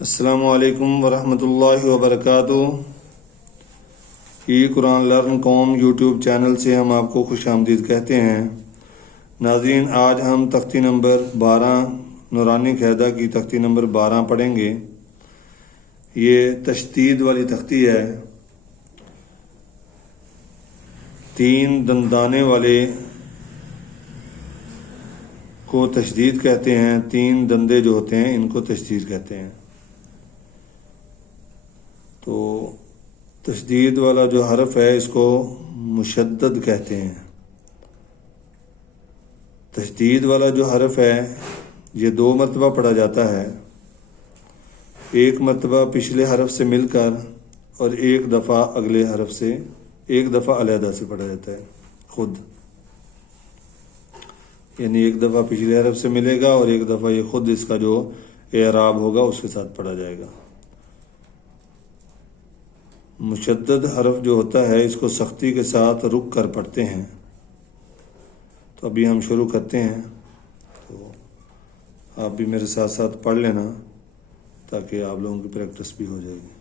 السلام علیکم ورحمۃ اللہ وبرکاتہ۔ ای قرآن لرن قوم یوٹیوب چینل سے ہم آپ کو خوش آمدید کہتے ہیں۔ ناظرین، آج ہم تختی نمبر 12 نورانی قاعدہ کی تختی نمبر 12 پڑھیں گے۔ یہ تشدید والی تختی ہے۔ 3 دندانے والے کو تشدید کہتے ہیں۔ 3 دندے جو ہوتے ہیں ان کو تشدید کہتے ہیں۔ تو تشدید والا جو حرف ہے اس کو مشدد کہتے ہیں۔ تشدید والا جو حرف ہے یہ 2 مرتبہ پڑھا جاتا ہے، 1 مرتبہ پچھلے حرف سے مل کر اور 1 دفعہ اگلے حرف سے، 1 دفعہ علیحدہ سے پڑھا جاتا ہے خود، یعنی 1 دفعہ پچھلے حرف سے ملے گا اور 1 دفعہ یہ خود اس کا جو اعراب ہوگا اس کے ساتھ پڑھا جائے گا۔ مشدد حرف جو ہوتا ہے اس کو سختی کے ساتھ رک کر پڑھتے ہیں۔ تو ابھی ہم شروع کرتے ہیں، تو آپ بھی میرے ساتھ ساتھ پڑھ لینا تاکہ آپ لوگوں کی پریکٹس بھی ہو جائے گی۔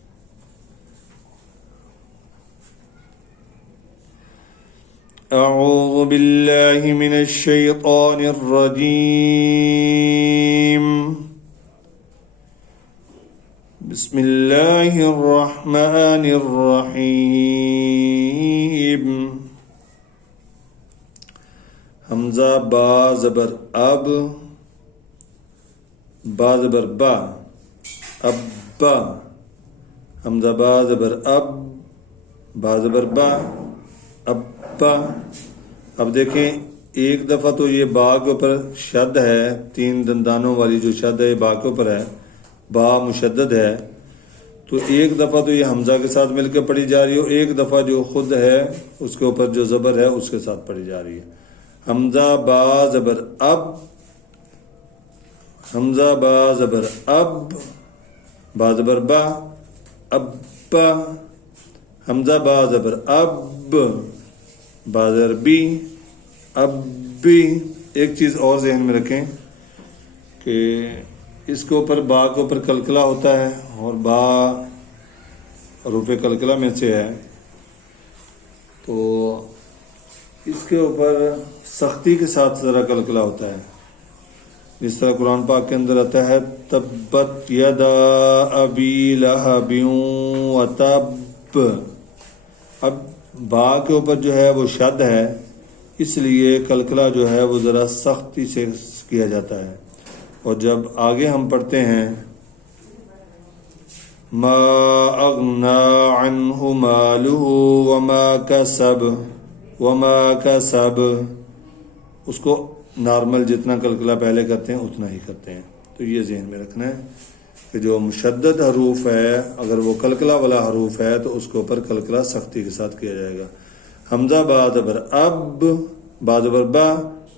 اعوذ باللہ من الشیطان الرجیم، بسم اللہ الرحمن الرحیم۔ حمزہ با زبر اب، با زبر با، ابا، حمزہ با زبر اب، با زبر با، ابا۔ اب دیکھیں، 1 دفعہ تو یہ با کے اوپر شد ہے، 3 دندانوں والی جو شد ہے با کے اوپر ہے، با مشدد ہے، تو 1 دفعہ تو یہ حمزہ کے ساتھ مل کے پڑھی جا رہی ہے، 1 دفعہ جو خود ہے اس کے اوپر جو زبر ہے اس کے ساتھ پڑھی جا رہی ہے۔ حمزہ با زبر اب، حمزہ با زبر اب، با زبر با، ابا، حمزہ با زبر اب، با زبر بی، ابی۔ ایک چیز اور ذہن میں رکھیں کہ اس کے اوپر با کے اوپر کلکلہ ہوتا ہے، اور با حروف کلکلہ میں سے ہے، تو اس کے اوپر سختی کے ساتھ ذرا کلکلہ ہوتا ہے، جس طرح قرآن پاک کے اندر آتا ہے تبت یدا ابی لہب وتب۔ اب با کے اوپر جو ہے وہ شد ہے، اس لیے کلکلہ جو ہے وہ ذرا سختی سے کیا جاتا ہے۔ اور جب آگے ہم پڑھتے ہیں ما اغنا عنہ مالہ وما کسب، وما کسب، اس کو نارمل جتنا کلکلہ پہلے کرتے ہیں اتنا ہی کرتے ہیں۔ تو یہ ذہن میں رکھنا ہے کہ جو مشدد حروف ہے اگر وہ کلکلہ والا حروف ہے تو اس کے اوپر کلکلہ سختی کے ساتھ کیا جائے گا۔ حمزہ با زبر اب، با زبر با،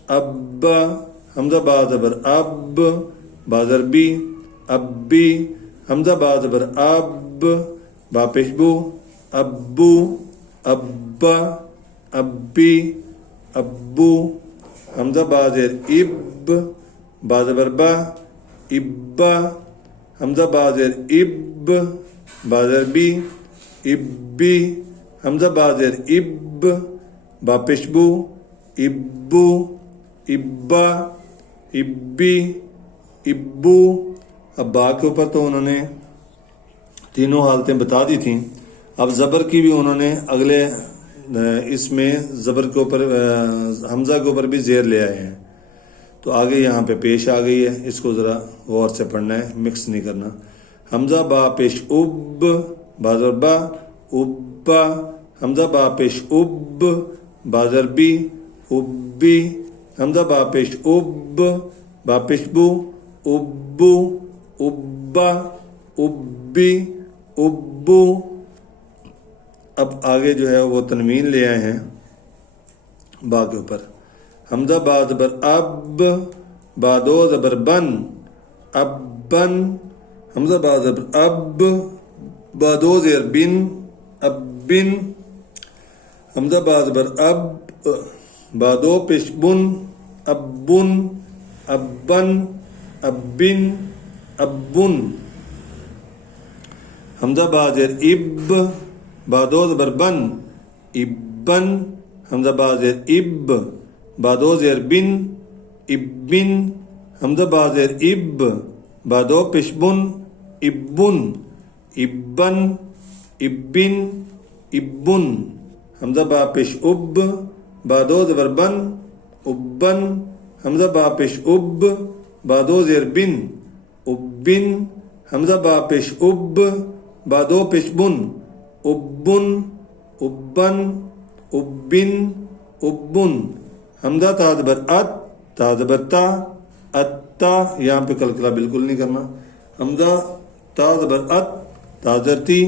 ابا، حمزہ با زبر اب، با زبر بی، ابی، حمزہ با زبر اب، با پیشبو، ابو، ابا، ابی، ابو، حمزہ با زیر اب، با زبر با، ابا، حمزہ با زیر اب، با زبر بی، ابی، حمزہ با زیر اب، با پیشبو، ابو، ابا، ابی، ابو۔ اب با کے اوپر تو انہوں نے تینوں حالتیں بتا دی تھیں، اب زبر کی بھی انہوں نے اگلے اس میں زبر کے اوپر حمزہ کے اوپر بھی زیر لے آئے ہیں، تو آگے یہاں پہ پیش آ گئی ہے، اس کو ذرا غور سے پڑھنا ہے، مکس نہیں کرنا۔ حمزہ با پیش اب، با زبر با، ابا، حمزہ با پیش اب، با زبر بی، ابی، حمزہ با پیش اب، با پیش بو، ابو، ابا، ابی، ابو۔ اب آگے جو ہے وہ تنوین لے آئے ہیں با کے اوپر۔ حمزہ با زبر اب، با 2 زبر بن، ابن، حمزہ با زبر اب، با 2 زیر بن، ابن، حمزہ با زبر اب، با 2 پیش بن، ابن، ابن، ابن، ابن، حمزہ با زیر اب، با دو زبر بن، ابن، حمزہ با زیر اب، با دو زیر بن، ابن، حمزہ با زیر اب، با دو پیش بن، ابن، ابن، ابن، ابن، حمزہ با پیش اب، با دو زبر بن، ابن، حمزہ با پیش اب، با دو زیر بن، ابن، حمزہ با پیش اب، با دو پیش بن، ابن، ابن، ابن، ابن، حمزہ تا زبر ات، تا زبر تا، اتا، یہاں پہ کلکلا بالکل نہیں کرنا، حمزہ تا زبر ات، تا زبر تی،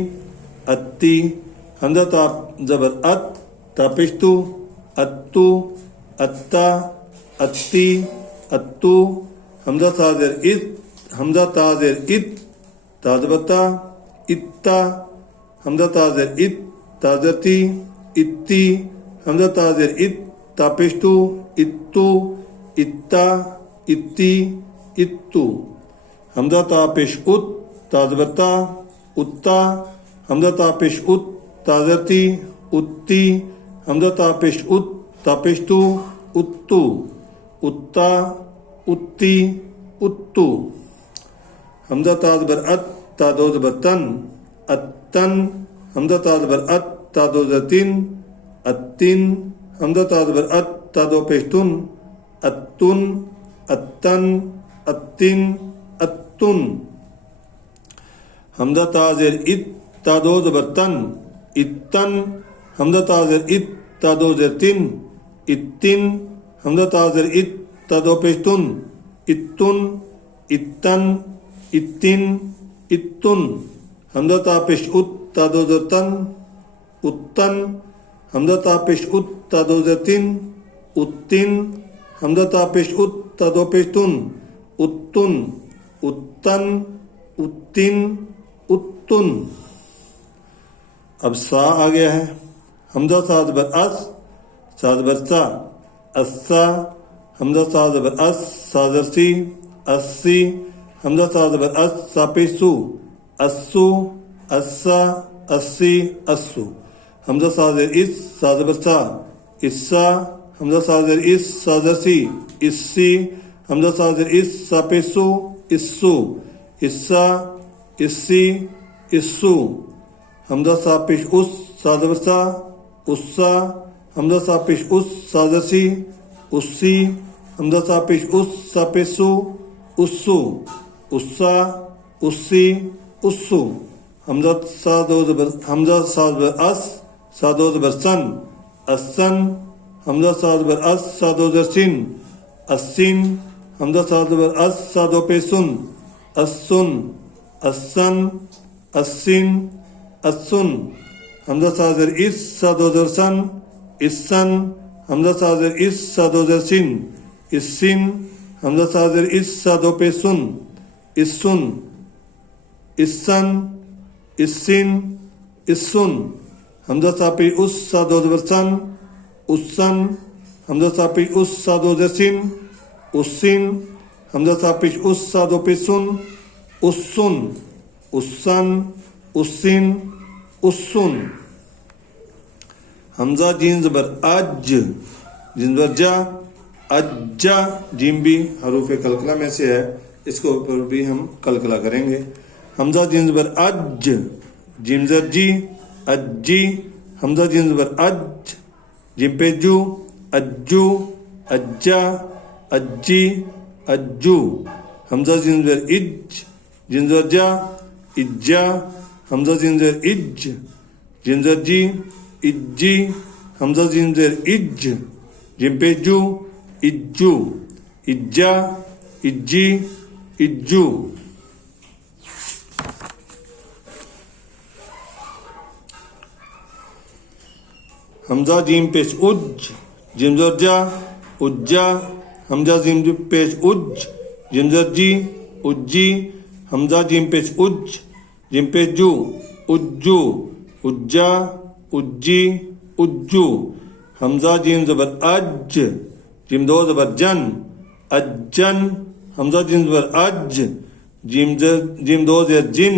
اتی، حمزہ تا زبر ات، تا پشتو، اتو، اتا، اتی، اتو، حمزہ تا زیر ات، حمزہ تا زیر ات، تا زبر تا، اتا، حمزہ تا زیر ات، تا زبر تی، اتی، حمزہ تا زیر ات، تا پشتو، اتو، اتا، اتی، اتو، حمزہ تا پیش ات، تا زبر تا، اتا، حمزہ تا پیش ات، تا زبر تی، اتی، حمزہ تا پیش ات، تا پشتو، اتو، اتا، اتی، اتو، حمزہ تا زبر ات، تا دو زبر تن، اتن، حمزہ تا زبر ات، تا دو زبر تن، اتن، حمزہ تا زبر ات، تا دو پیش تن، اتن، اتن، اتن، اتن، حمزہ تا زیر ات، تا دو زبر تن، اتن، حمزہ تا زیر ات، تا دو زیر تن، اتن، حمزہ تا زیر ات، تا دو پیش تن، اتن، اتن، اتن، اتن، حمزہ تا پیش ات، تا دو زیر تن، اتن، حمزہ تا پیش ات، تا دو زیر تن، اتن، حمزہ تا پیش ات، تا دو پیش تن، اتن، اتن، اتن، اتن، اب سا آ گیا ہے، حمزہ سا زبر اس، سا زبر سا، اسا، حمزہ سا زبر اس، سا زبر سی، اسی، حمزہ سا زبر اس، سا پیش سو، اسو، اسا، اسی، اسو، حمزہ سا زبر اس، سا زبر سا، اسا، حمزہ سا زبر اس، سا زبر سی، اسی، حمزہ سا زبر اس، سا پیش سو، اسو، اسا، اسی، اسو، حمزہ سا پیش اس، سا زبر سا، اسا، حمزہ سا پیش اس، سا زبر سی، اسی، حمزہ سا پیش اس، سا پیش سو، اسو، اسا، اسی، اسو، حمزہ سا دو زبر، حمزہ سا زبر اس، سا دو زبر سن، اسن، حمزہ سا زبر اس، سا دو زبر سن، اسن، حمزہ سا زبر اس، سا دو پیش سن، اسن، اسن، اسن، اسن، حمزہ سا زبر اس، سا دو زبر سن، اسن، حمزہ سا زبر اس، سا دو زبر سن، اسن، حمزہ سا زبر اس، سا دو پیش سن، اسن، اسن، اسن، اسن، حمزہ سا پیش اس، سا دو زبر سن، اسن، حمزہ سا پیش اس، سا دو زبر سن، اسن، حمزہ سا پیش اس، سا دو پیش سن، اسن، اسن، اسن، اسن، حمزہ جیم زبر اج، جیم زبر جا، اجا، جیم بھی حروف کلکلہ میں سے ہے، اس کو اوپر بھی ہم کلکلہ کریں گے، حمزہ جیم زبر اج، جیم زبر جی، اجی، حمزہ جیم زبر اج، جیم پہ جو، اجو، اجا، اجی، اجو، حمزہ جیم زبر اج، جیم زبر جا، اجا، حمزہ جیم زبر اج، جیم زبر جی، اجی، حمزہ جیم زبر اج، جیم پہ جو، اجو، اجا، اجی، اجو، حمزہ جیم پیش اج، جیم زبر جا، اجا، حمزہ جیم پیش اج، جیم زبر جی، اجی، حمزہ جیم پیش اج، جیم پیش جو، اجو، اجا، اجی، اجو، حمزہ جیم زبر اج، جیم دو زبر جن، اجن، حمزہ جیم زبر اج، جیم دو زبر جن،